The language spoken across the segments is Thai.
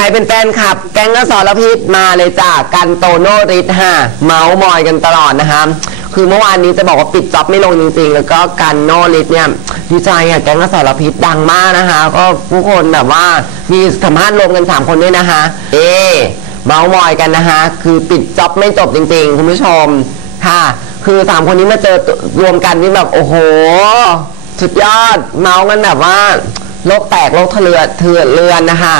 รเป็นแฟนคลับ แก๊งอสรพิษมาเลยจ้ากันโตโนริทฮะเมาส์มอยกันตลอดนะคะคือเมื่อวานนี้จะบอกว่าปิดจ็อบไม่ลงจริงๆ แล้วก็กันโนริทเนี่ยดีใจอะแก๊งอสรพิษดังมากนะคะ ก็ผู้คนแบบว่ามีสัมภาษณ์รวมกัน 3 คนด้วยนะคะ เอเมาส์มอยกันนะคะ คือปิดจ็อบไม่จบจริง ๆ คุณผู้ชมค่ะ คือสามคนนี้มาเจอรวมกันนี่แบบโอ้โหสุดยอดเมาส์กันแบบว่าโลกแตกโลกเถื่อเถื่อนเรือนนะคะ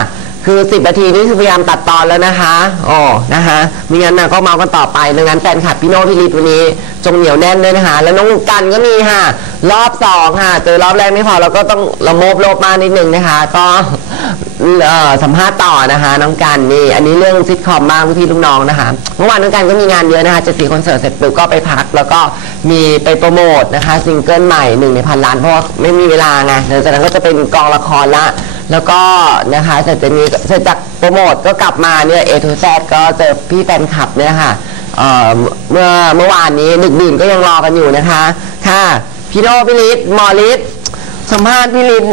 คือ10นาทีนี่คือพยายามตัดตอนแล้วนะคะอ๋อนะคะมีงั้นนะก็เมากันต่อไปดังนั้นแฟนคลับพี่โน้ตพี่ลิศวันนี้ จงเหนียวแน่นด้วยนะคะ แล้วน้องกันก็มีค่ะ รอบสองค่ะ เจอรอบแรกไม่พอเราก็ต้องระโมบโลบมากนิดนึงนะคะ ก็สัมภาษณ์ต่อนะคะ น้องกันนี่ อันนี้เรื่องซิทคอมมากพี่ลูกน้องนะคะ เมื่อวานน้องกันก็มีงานเยอะนะคะจะสีคอนเสิร์ตเสร็จปุ๊บก็ไปพัก แล้วก็มีไปโปรโมทนะคะซิงเกิลใหม่หนึ่งในพันล้านเพราะว่าไม่มีเวลาไงหลังจากนั้นก็จะเป็นกองละครละ แล้วก็นะคะเสร็จจากนี้เสร็จจากโปรโมทก็กลับมาเนี่ยเอทูแซก็เจอพี่แฟนคลับเนี่ยค่ะเอ่อเมื่อเมื่อวานนี้ดึกดื่นก็ยังรอกันอยู่นะคะ ค่ะ พี่โนพี่ลิศหมอลิศสัมภาษณ์พี่ลิศ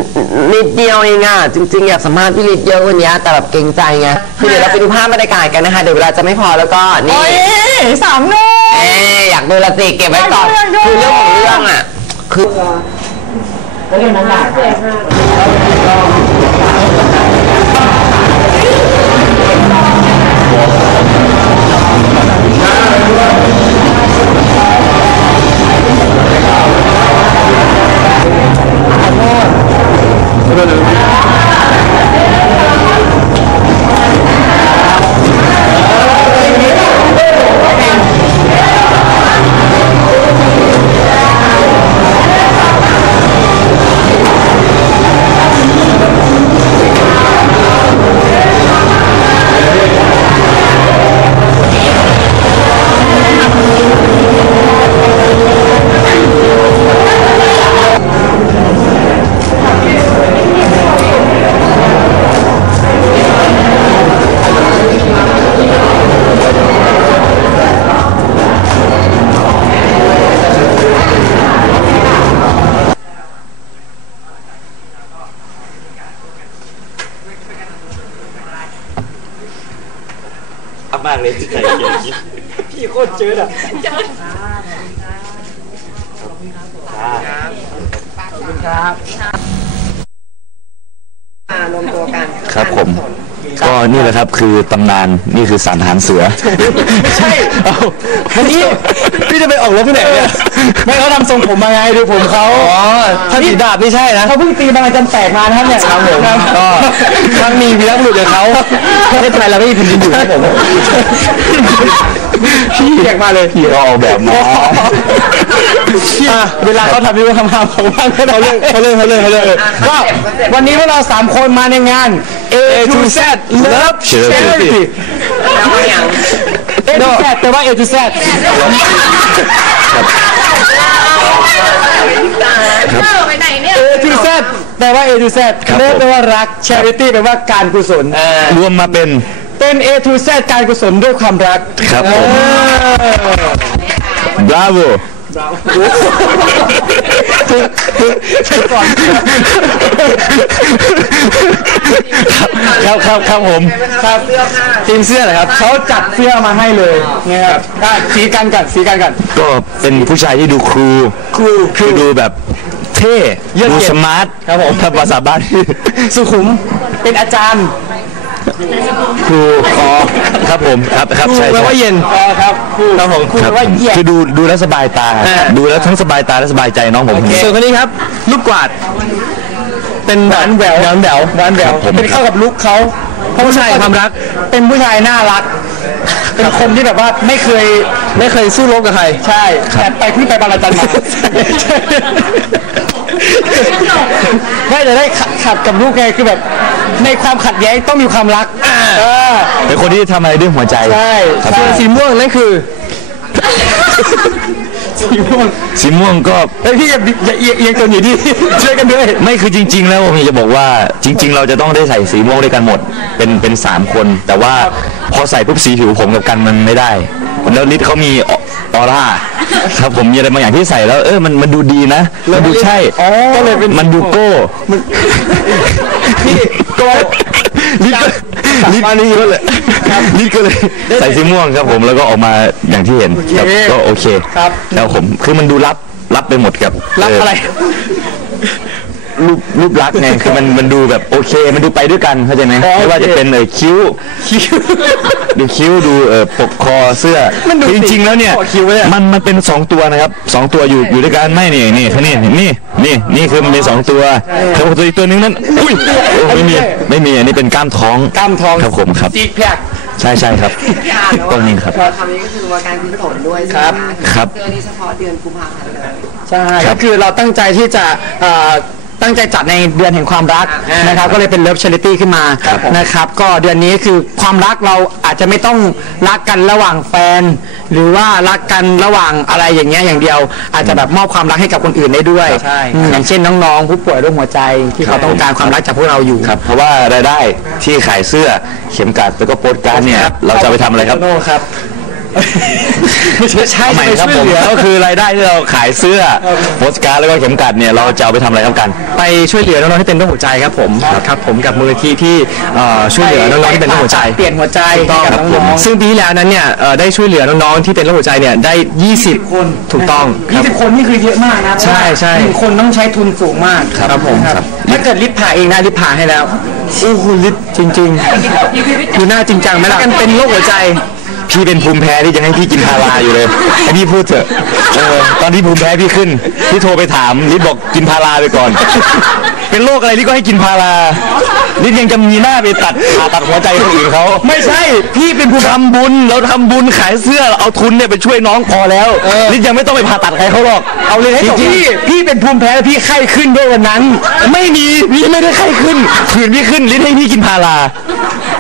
นิดเดียวเองอะจริงๆอยากสัมภาษณ์พี่ลิศเยอะกว่านี้แต่แบบเกรงใจไงคือเดี๋ยวเราไปดูภาพบรรยากาศกันนะคะเดี๋ยวเวลาจะไม่พอแล้วก็นี่โอ้ยสามหนุ่มเอ๊ะอยากดูละสิเก็บไว้ก่อนอยากดูคือเรื่องของเรื่องอะคือ อัพมากเล ยที่ใส่เกียร์นี้พี่โคตรเจิดอะเจิดครับอ่ารวมตัวกัน ครับผม ก็นี่แหละครับคือตำนานนี่คือสารทหารเสือ ไม่ใช่เอาวันนี้พี่จะไปออกรบที่ไหนเนี่ยไม่เขาทำทรงผมมาไงดูผมเขาอ๋อถ้าสีดาบไม่ใช่นะเขาเพิ่งตีบางอาจารย์แตกมานะครับเนี่ยครับผมก็ครั้งมีวีรบุรุษกับเขาประเทศไทยเราไม่มีแผ่นดินอยู่ครับผมพี่เรียกมาเลยพี่เขาออกแบบมา อะเวลาเขาทำนี่ก็ทำทำของบ้านเขาเรื่องเขาเรื่องเขาเรื่องเขาเรื่องก็วันนี้พวกเราสามคนมาในงาน A to Z Love Charity A to Z แต่ว่า A to Z A to Z แปลว่า A to Z เลิฟแปลว่ารัก Charity แปลว่าการกุศล รวมมาเป็นเป็น A to Z การกุศลด้วยความรัก ครับผม เออ bravo ก่อนครับครับครับผมครับทีมเสื้อเหรอครับเขาจัดเสื้อมาให้เลยนะครับอะสีกันกันสีกันกันก็เป็นผู้ชายที่ดูครูครูคือดูแบบเท่ดูสมาร์ทครับผมถ้าภาษาบ้านสุขุมเป็นอาจารย์ ครูอ๋อครับผมครับครับครูใช่แปลใช่ ว่าเย็น ครับครูครับผมครูคแปรับลว่าเย็น คือดูดูแล้วสบายตา อ่า ดูแล้วทั้งสบายตาและสบายใจน้องผมคนนี้ ส่วนคนนี้ครับ ลูกกวาด เป็นหวานแหววหวานแหววหวานแหววครับผม เป็นเข้ากับลุกเขาเพราะผู้ชายความรัก เป็นผู้ชายน่ารัก เป็นคนที่แบบว่าไม่เคยไม่เคยสู้รบกับใคร ใช่ แต่ไปขึ้นไปบาลาจันมา ไม่แต่ได้ขัดขัดกับลูกไงคือแบบ ในความขัดแย้งต้องมีความรักเออเป็นคนที่ทำอะไรด้วยหัวใจใช่ครับส่วนสีม่วงนั่นคือ สีม่วงสีม่วงก็เฮ้ยพี่อย่าอย่าเอียงเอียงตัวอยู่ดิช่วยกันด้วย ไม่คือจริง ๆ แล้วผมอยากจะบอกว่าจริง ๆ เราจะต้องได้ใส่สีม่วงด้วยกันหมด เป็นเป็นสามคน แต่ว่าพอใส่ปุ๊บสีผิวผมกับกันมันไม่ได้ แล้วลิศเขามีออร่าครับผมมีอะไรบางอย่างที่ใส่แล้ว เออมันมันดูดีนะมันดูใช่อ๋อก็เลยเป็นมันดูโก้พี่โกลิศก็ลิศนี่ก็เลยลิศก็เลยใส่สีม่วงครับผมแล้วก็ออกมาอย่างที่เห็นครับก็โอเคครับแล้วผมคือมันดูรับรับไปหมดกับรักอะไร รูปรูปลักษณ์ไงคือมันมันดูแบบโอเค มันดูไปด้วยกันเข้าใจไหมอ๋อไม่ว่าโอเคจะเป็นเออคิ้วคิ้วดูคิ้วดูเออปกคอเสื้อมันดูจริงๆแล้วเนี่ยปกคิ้วเนี่ย มันมันเป็นสองตัวนะครับสองตัวอยู่อยู่ด้วยกันไม่นี่นี่นี่นี่นี่นี่คือมันเป็นสองตัวครับตัวอีกตัวหนึงนั้นอุ้ยโอ้ไม่มีไม่มีอันนี้เป็นกล้ามท้องกล้ามทองครับผมครับ จีกแพกใช่ใช่ครับตรงนี้ครับคำนี้ก็คือว่าการกุศลด้วยใช่ไหมครับะครับ เดือนนี้เฉพาะเดือนกุมภาพันธ์เลย ใช่ครัก็บ คือเราตั้งใจที่จะเอ่อ ตั้งใจจัดในเดือนแห่งความรักอ่านนะครับ ก็เลยเป็นเลิฟช h ริตี้ขึ้นมาครับผม นะครับ ก็เดือนนี้คือความรักเราอาจจะไม่ต้องรักกันระหว่างแฟน หรือว่ารักกันระหว่างอะไรอย่างเงี้ยอย่างเดียว อาจจะแบบมอบความรักให้กับคนอื่นได้ด้วยใช่ อืมอย่างเช่นน้องๆผู้ป่วยโรคหัวใจที่เขาต้องการความรักจากพวกเราอยู่ ครับเพราะว่ารายได้ที่ขายเสื้อเข็มกลัดแล้วก็โปสการ์ดเนี่ย เราจะเอาไปทำอะไรครับ โน่ครับ ไม่ใช่ใช่ใหม่ไปครับช่วยผมเหลือก็คือรายได้ที่เราขายเสื้อโปสการ์ดแล้วก็เข็มกลัดเนี่ยเราจะเอาไปทำอะไรครับกัน ไปช่วยเหลือน้องๆที่เป็นโรคหัวใจครับผมครับผมกับมูลนิธิที่เอ่อช่วยเหลือน้องๆที่เป็นโรคหัวใจเปลี่ยนหัวใจให้กับน้องๆซึ่งปีที่แล้วนั้นเนี่ยเอ่อได้ช่วยเหลือน้องๆที่เป็นโรคหัวใจเนี่ยได้ 20 คนถูกต้อง20 คนนี่คือเยอะมากนะใช่ใช่หนึ่งคนต้องใช้ทุนสูงมากครับผมครับถ้าเกิดลิฟต์ผ่าเองนะลิฟต์ผ่าให้แล้วโอ้โหลิฟต์จริงๆดูหน้าจริงจังไหมล่ะกันเป็นโรคหัวใจ พี่เป็นภูมิแพ้ที่ยังให้พี่กินพาราอยู่เลยให้พี่พูดเถอะเออตอนที่ภูมิแพ้พี่ขึ้นพี่โทรไปถามลิศบอกกินพาราไปก่อน เป็นโรคอะไรลิศก็ให้กินพาราลิศยังจะมีหน้าไปตัดผ่าตัดหัวใจคนอื่นเขาไม่ใช่ พี่เป็นผู้ทำบุญเราทำบุญขายเสื้อเราเอาทุนเนี่ยไปช่วยน้องพอแล้วลิศยังไม่ต้องไปผ่าตัดใครเขาหรอกเอาเลยให้จบจริงๆพี่พี่เป็นภูมิแพ้พี่ไข้ขึ้นด้วยวันนั้น ไม่มีพี่ไม่ได้ไข้ขึ้นผื่นพี่ขึ้นลิศให้พี่กินพารา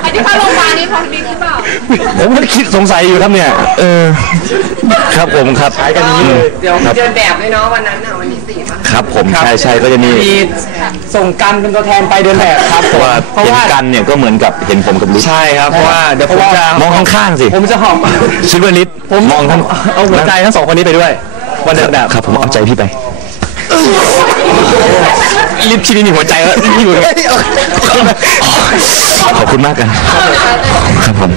อันนี้เข้าโรงพยาบาลนี้เพราะลิฟต์หรือเปล่า ผมก็คิดสงสัยอยู่ครับเนี่ย เออ ครับผมครับใช้กันนี้เลยเดี๋ยวมีเดินแบบด้วยเนาะวันนั้นน่ะวันที่สี่ป่ะครับผมใช่ใช่ก็จะมีมีส่งกันเป็นตัวแทนไปเดินแบบครับเพราะว่าเพราะเห็นว่ากันเนี่ยก็เหมือนกับเห็นผมกับลิศใช่ครับเพราะว่าเดี๋ยวผมจะมองข้างๆสิผมจะหอบคิดว่าลิศผมมองทั้งเอาหัวใจทั้งสองคนนี้ไปด้วย วันเดินแบบครับผมเอาใจพี่ไป ลิศที่นี่มีหัวใจแล้วนี่อยู่ขอบคุณมากกัน ครับผม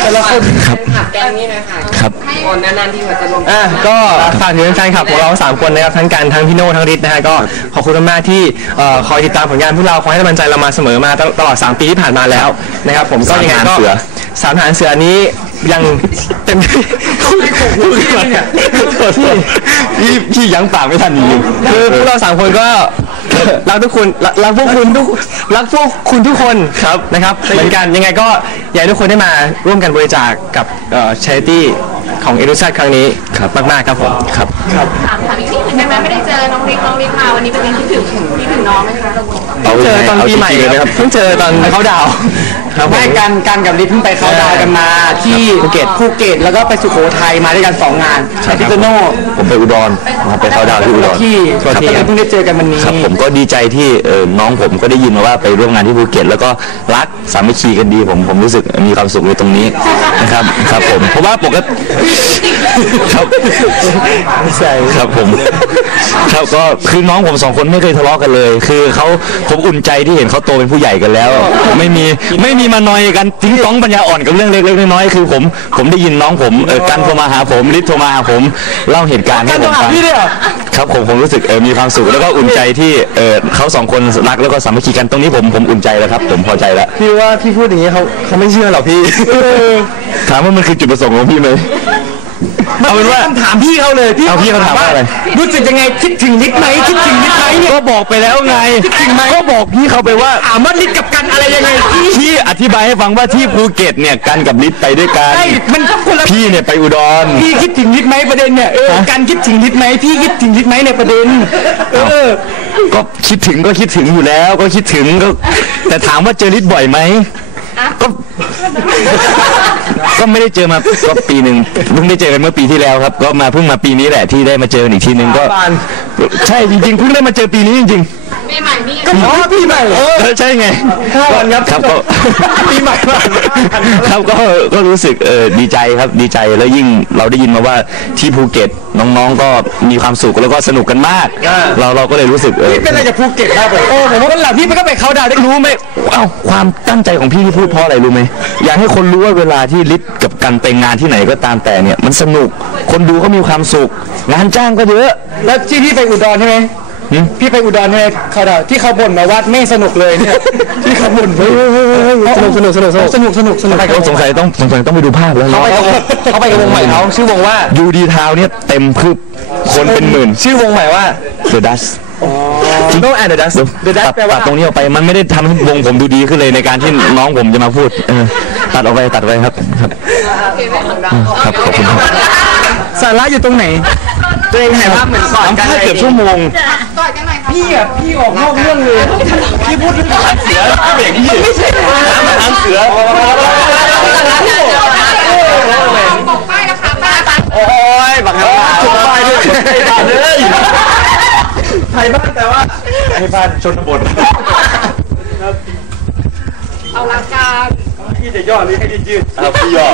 แต่ละคนครับแกงนี้นะคะครับคนนานๆที่ว่าจะลงอะก็ฝากถึงแฟนคลับของเราสามคนนะครับทั้งกันทั้งพี่โน่ทั้งฤทธิ์นะฮะก็ขอบคุณมากๆที่เอ่อคอยติดตามผลงานพวกเราคอยให้กำลังใจเรามาเสมอมาตลอด 3 ปีที่ผ่านมาแล้วนะครับผมก็ยังไงก็สามหางเสือสามหางเสือนี้ยังเต็มที่เนี่ยพี่พี่ยั้งปากไม่ทันจริงๆคือพวกเราสามคนก็รักทุกคนรักรักพวกคุณทุกรักพวกคุณทุกคนครับนะครับ เหมือนกันยังไงก็อยากให้ทุกคนได้มาร่วมกันบริจาคกับเอ่อ charity ของเอรุชัดครั้งนี้ครับมากๆครับผมครับถามถามอีกทีหนึ่งได้ไหมไม่ได้เจอน้องลิฟน้องลิฟมาวันนี้เป็นยังคิดถึงคิดถึงน้องไหมคะเอาเจอตอนปีใหม่จริงๆเลยไหมคครัรับบเพิ่งเจอตอนเขาดาวน์ ครับไม่กันกันกับลิฟเพิ่งไปเขาดาวน์กันมาที่ภูเก็ตภูเก็ตแล้วก็ไปสุโขทัยมาด้วยกันสองงานไปพิษณุโลกผมไปอุดรนะครับไปเข้าดาวน์ที่อุดรที่ครับที่เพิ่งได้เจอกันวันนี้ ครับผมก็ดีใจที่เอ่อน้องผมก็ได้ยินมาว่าไปร่วมงานที่ภูเก็ต แล้วก็รักสามัคคีกันดีผมผมรู้สึกมีความสุขในตรงนี้นะครับครับผมเพราะว่าปกติครับใช่ครับผมครับก็คือน้องผมสองคนไม่เคยทะเลาะกันเลย คือเขาผมอุ่นใจที่เห็นเขาโตเป็นผู้ใหญ่กันแล้ว ไม่มีไม่มีมานอยกันทิ้งต้องปัญญาอ่อนกับเรื่องเล็กๆน้อยๆคือผมผมได้ยินน้องผมเออกันโทรมาหาผมลิศโทรมาหาผมเล่าเหตุการณ์ให้ผมฟังพี่เนี่ยครับผมผมรู้สึกเออมีความสุขแล้วก็อุ่นใจที่เออเขาสองคนรักแล้วก็สามัคคีกันตรงนี้ผมผมอุ่นใจแล้วครับ ผมพอใจแล้วพี่ว่าพี่พูดอย่างนี้เขาเขาไม่เชื่อหรอกพี่ถามว่ามันคือจุดประสงค์ของพี่ไหม เอาเป็นว่าคำถามพี่เขาเลยพี่เอาพี่เขาถามว่าอะไร รู้สึกยังไงคิดถึงนิดไหมคิดถึงนิดไหมเนี่ยก็บอกไปแล้วไงก็บอกพี่เขาไปว่าถามว่านิดกับกันอะไรยังไงพี่พี่อธิบายให้ฟังว่าที่ภูเก็ตเนี่ยกันกับลิศไปด้วยกันใช่มันก็คนละพี่เนี่ยไปอุดรพี่คิดถึงนิดไหมประเด็นเนี่ยเออกันคิดถึงนิดไหมพี่คิดถึงนิดไหมในประเด็นเออก็คิดถึงก็คิดถึงอยู่แล้ว ก็คิดถึงก็แต่ถามว่าเจอลิศบ่อยไหม ก็ก็ไม่ได้เจอมาก็ปีหนึ่งเพิ่งได้เจอกันเมื่อปีที่แล้วครับ ก็มาเพิ่งมาปีนี้แหละที่ได้มาเจอกันอีกทีนึงก็บานใช่จริงๆเพิ่งได้มาเจอปีนี้จริง ปีใหม่นี่ก็อ๋อพี่ใหม่เออๆเออใช่ไงห้าวันครับครับก็ปีใหม่มาครับก็ก็รู้สึกเออดีใจครับดีใจแล้วยิ่งเราได้ยินมาว่าที่ภูเก็ตน้องๆก็มีความสุขแล้วก็สนุกกันมาก เราเราก็เลยรู้สึกเออเป็นอะไรจะภูเก็ตมากเลยโอ้ผมว่าวันหลังพี่ก็ไปเขาดาวน์ได้รู้ไหมเอ้าความตั้งใจของพี่ที่พูดเพราะอะไรรู้ไหมอยากให้คนรู้ว่าเวลาที่ลิศกับกันไปงานที่ไหนก็ตามแต่เนี่ยมันสนุกคนดูเขามีความสุขงานจ้างก็เยอะแล้วที่พี่ไปอุดรใช่ไหมหืม พี่ไปอุดรใช่ไหมเขาดาวน์ที่เขาบ่นมาว่าไม่สนุกเลยเนี่ยที่เขาบ่นเฮ้ยเฮ้ยเฮ้ยเฮ้ยสนุกสนุกสนุกสนุกสนุกสนุกสนุกเขาสงสัยต้องสงสัยต้องไปดูภาพแล้วเขาเนาะไปกับเขาไปกับวงใหม่เขาชื่อวงว่ายูดีทาวเนี่ยเต็มพึบคนเป็นหมื่น ชื่อวงใหม่ว่า The Dust จริงต้องอ่านเดอะดัสเดอะดัสตัดแปลตัว่าดตรงนี้ออกไปมันไม่ได้ทำให้วงผมดูดีขึ้นเลยในการที่น้องผมจะมาพูดเออตัดออกไปตัดไปครับครับ ครับขอบคุณครับสาระอยู่ตรงไหน ตัวเองถ่ายภาพเหมือนก่อนสัมกันภาษณ์เลย เกือบชั่วโมงกอดกันหน่อยค่ะพี่อะพี่ออกนอกเรื่องเลยพี่พูดถึงทหารเสือเบรกพี่ทางเสือบอกป้ายนะคะป้ายป้ายโอ้ยบังคับจุดไฟด้วยเลยไทยบ้านแต่ว่าไอ้บ้านชนบทเอาละกันพี่จะย่อหรือให้ดิยืดเอาพี่ยอ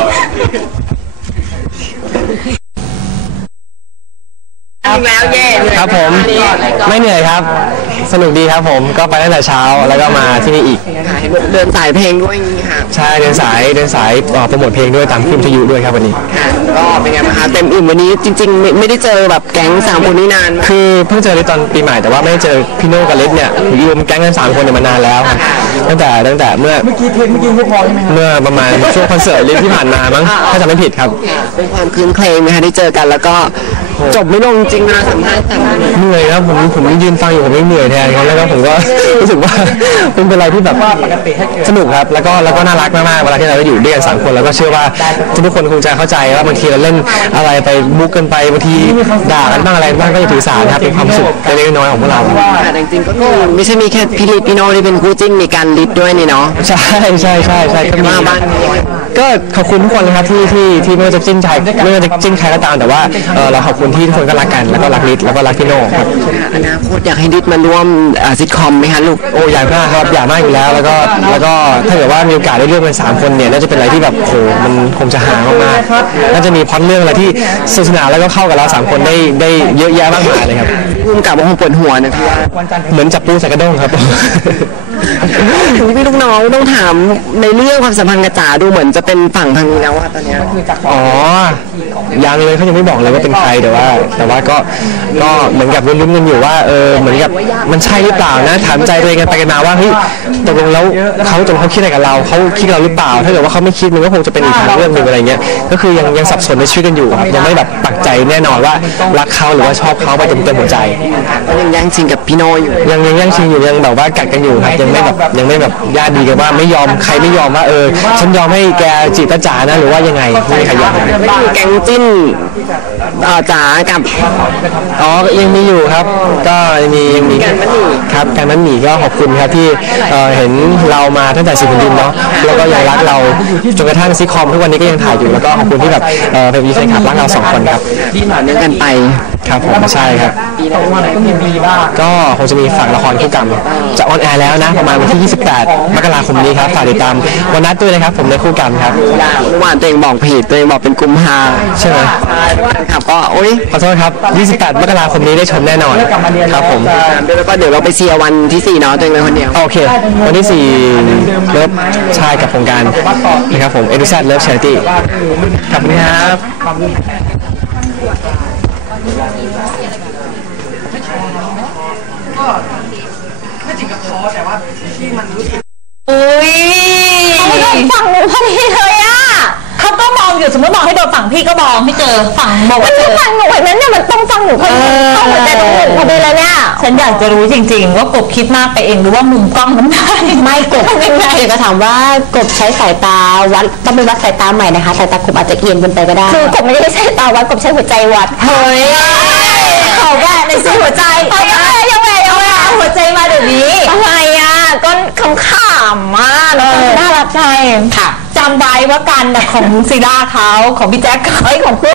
จริงแล้วเย่ครับผม ไม่เหนื่อยครับ สนุกดีครับผมก็ไปตั้งแต่เช้าแล้วก็มาที่นี่อีกเดินสายเพลงด้วยอย่างนี้ค่ะใช่เดินสายเดินสายเอ่อโปรโมทเพลงด้วยตามคลื่นวิทยุด้วยครับวันนี้ ค่ะก็เป็นไงบ้างคะเต็มอิ่มวันนี้จริงๆไม่ไม่ได้เจอแบบแก๊งสามคนนี้นานมากคือเพิ่งเจอลิศตอนปีใหม่แต่ว่าไม่ได้เจอพี่โน่กับลิศเนี่ยรวมแก๊งกันสามคนเนี่ยมานานแล้วครับตั้งแต่ตั้งแต่เมื่อเมื่อกี้เพลงเมื่อกี้ไม่พอใช่ไหมเมื่อประมาณช่วงคอนเสิร์ตลิศที่ผ่านมามั้งถ้าจำไม่ผิดครับ เป็นความคืนเคลงไหมคะที่เจอกันแล้วก็จบไม่ลงจริงนะสัมภาษณ์สามคน เหนื่อยครับผมผมยืนฟังอยู่ผมไม่เหนื่อยแทนเขาแล้วก็ผมก็รู้สึกว่ามันเป็นอะไรที่แบบสนุกครับ แล้วก็แล้วก็น่ารักมากๆเวลาที่เราได้อยู่ด้วยกันสามคนแล้วก็เชื่อว่าทุกคนคงจะเข้าใจว่าบางทีเราเล่นอะไรไปมุกกันไปบางทีด่ากันบ้างอะไรบ้างก็จะถือสานะครับเป็นความสุขเล็กๆน้อยๆของพวกเราค่ะแต่จริงๆก็คือไม่ใช่มีแค่พี่ลิปพี่โน่ที่เป็นคู่จิ้นมีการลิปด้วยนี่เนาะใช่ใช่ใช่ใช่ก็มีมาบ้านนี้ก็ขอบคุณทุกคนเลยครับที่ที่ที่ไม่ว่าจะจิ้นใครไม่ว่าจะจิ้นใครก็ตามแต่ว่าเอ่อเราขอบคุณที่ทุกคนก็รักกันแล้วก็รักลิศแล้วก็รักพี่โน่ครับอนาคตอยากให้ลิปมาร่วมซิทคอมไหมคะลูก โอ้อยากมากครับอยากมากอยู่แล้วแล้วก็แล้วก็ถ้าเกิดว่ามีโอกาสได้เลือกเป็นสามคนเนี่ยน่าจะเป็นอะไรที่แบบโหมันคงจะหามากๆน่าจะมีพล็อตเรื่องอะไรที่สนุกสนานแล้วก็เข้ากับเราสามคนได้ได้เยอะแยะมากมายเลยครับภูมิกับว่าคงปวดหัวนะพี่ว่าเหมือนจับปูใส่กระด้งครับ ถึงพี่ลูกน้องต้องถามในเรื่องความสัมพันธ์กับจ๋าดูเหมือนจะเป็นฝั่งทางนี้แล้วว่าตอนเนี้ยอ๋อ ยังเลยเขายังไม่บอกเลยว่าเป็นใครแต่ว่า แต่ว่าก็ก็เหมือนกับลุ้นๆกันอยู่ว่าเออเหมือนกับมันใช่หรือเปล่านะถามใจตัวเองกันไปกันมาว่าเฮ้ยตกลงแล้วเขาตกลงเขาคิดอะไรกับเราเขาคิดกับเราหรือเปล่า ถ้าเกิดว่าเขาไม่คิดมันก็คงจะเป็นอีกทางเรื่องหนึ่งอะไรเงี้ยก็คือยังยังสับสนในชีวิตกันอยู่ครับยังไม่แบบปักใจแน่นอนว่ารักเขาหรือว่าชอบเขาไปเต็มเต็มหัวใจ ก็ยังแย่งชิงกับพี่โนอยู่ยังยังยังชิงอยู่ยังแบบว่ากัดกันอยู่ครับยังไม่แบบยังไม่แบบญาติดีกันว่าไม่ยอมใครไม่ยอมว่าเออ ฉันยอมให้แกจีบตาจ๋านะหรือว่ายังไงไม่มีใครยอมไม่ได้มีแก๊งจิ้นเอ่อจ๋ากับ อ๋อยังมีอยู่ครับ ก็ยังมียังมีครับการมันหมีก็ขอบคุณครับที่เอ่อเห็นเรามาตั้งแต่สิบแผ่นดินเนาะแล้วก็ยังรักเราจนกระทั่งซิคอมทุกวันนี้ก็ยังถ่ายอยู่แล้วก็ขอบคุณที่แบบเออเป็นวีแฟนคลับรักเราสองคนครับต่อเนื่องกันไป ครับผมใช่ครับก็คงจะมีฝากละครคู่กรรม จะออนแอร์แล้วนะ ประมาณวันที่ 28 มกราคมนี้ครับฝากติดตามวันนัดด้วยนะครับผมในคู่กรรมครับเมื่อวานตัวเองบอกผิดตัวเองบอกเป็นกุมภาใช่ไหมครับก็โอ๊ยขอโทษครับ 28 มกราคมนี้ได้ชมแน่นอนครับผมแล้วก็เดี๋ยวเราไปเชียร์วันที่สี่เนาะตัวเองเป็นคนเดียวโอเค วันที่ 4 เลิฟชายกับโครงการนะครับผมเอดูซัเลิฟชาริตี้ขอบคุณครับ อุ้ยเขาโดนฝั่งหนูพอดีเลยอะเขาก็มองอยู่สมมติมองให้โดนฝั่งพี่ก็มองให้เจอฝั่งบอกว่าเจอฝั่งหนูเห็นไหมเนี่ยมันต้องฝั่งหนูพอดีต้องหัวใจตรงหนูพอดีเลยเนี่ย ฉันอยากจะรู้จริง ๆ ว่ากบคิดมากไปเองหรือว่ามุมกล้องมันได้ไม่กบยังไงเดี๋ยวก็ถามว่ากบใช้สายตาวัดต้องเป็นวัดสายตาใหม่นะคะ สายตากบอาจจะเอียงเกินไปก็ได้คือกบไม่ได้ใช้ตาวัดกบใช้หัวใจวัดเฮ้ยขอแวะในซื้อหัวใจยังไงยังไงยังไงเอาหัวใจมาเดี๋ยวนี้ทำไมอะก็ขำขำมากน่ารักใจค่ะจำไว้ว่ากันน่ะของซีล่าเขาของพี่แจ็คเขาของพวก